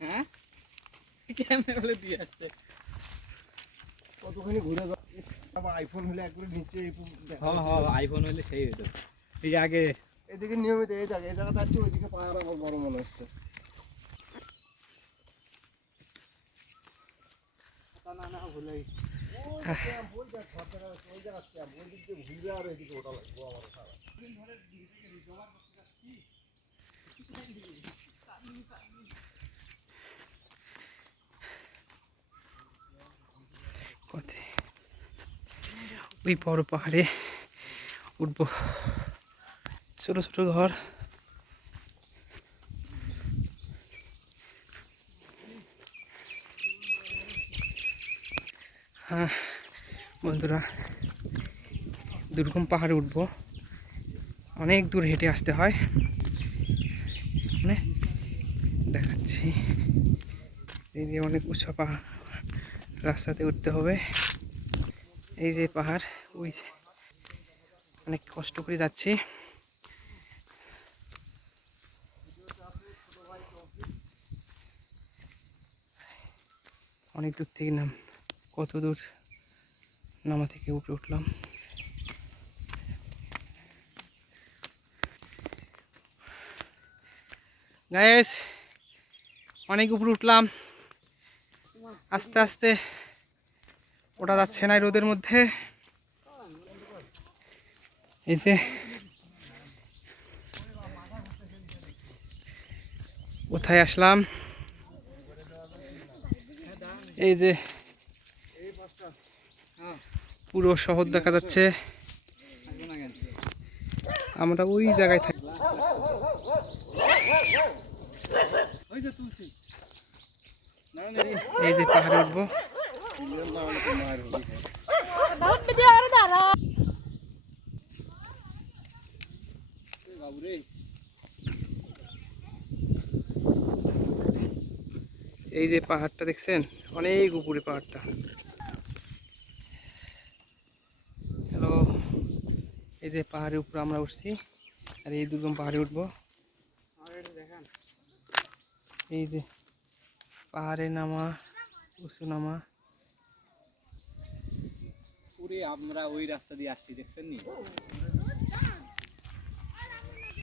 হ্যাঁ ক্যামেরা বলে দিয়ে আসছে কতখানি ঘুরে আবার আইফোন হলে একবারে নিচে আইফোন হলে সেই হতো এই যে আগে এদিকে নিয়মিত এই জায়গা থাকছে ওইদিকে পাহাড় আমার বড় মনে হচ্ছে না ভুলে ওই বড় পাহাড়ে উঠবো ছোট ছোট ঘর হ্যাঁ বন্ধুরা দুর্গম পাহাড়ে উঠবো অনেক দূর হেঁটে আসতে হয় মানে দেখাচ্ছি এই যে অনেক উঁচু পাহাড় রাস্তাতে উঠতে হবে এই যে পাহাড় ওই অনেক কষ্ট করে যাচ্ছি অনেক দূর থেকে কত দূর নামা থেকে উপরে উঠলাম গাইস অনেক উপরে উঠলাম আস্তে আস্তে ওঠা যাচ্ছে না রোদের মধ্যে এই যে কোথায় আসলাম এই যে পুরো শহর দেখা যাচ্ছে আমরা ওই জায়গায় থাকি এই যে পাহাড়ে উঠবো এই যে পাহাড়টা দেখছেন অনেক উপরে পাহাড়টা হ্যালো এই যে পাহাড়ের উপরে আমরা উঠছি আর এই দুর্গম পাহাড়ে উঠবো এই যে পাহাড়ে নামা উঁচু নামা পুরে আমরা ওই রাস্তা দিয়ে আসছি দেখছেন নি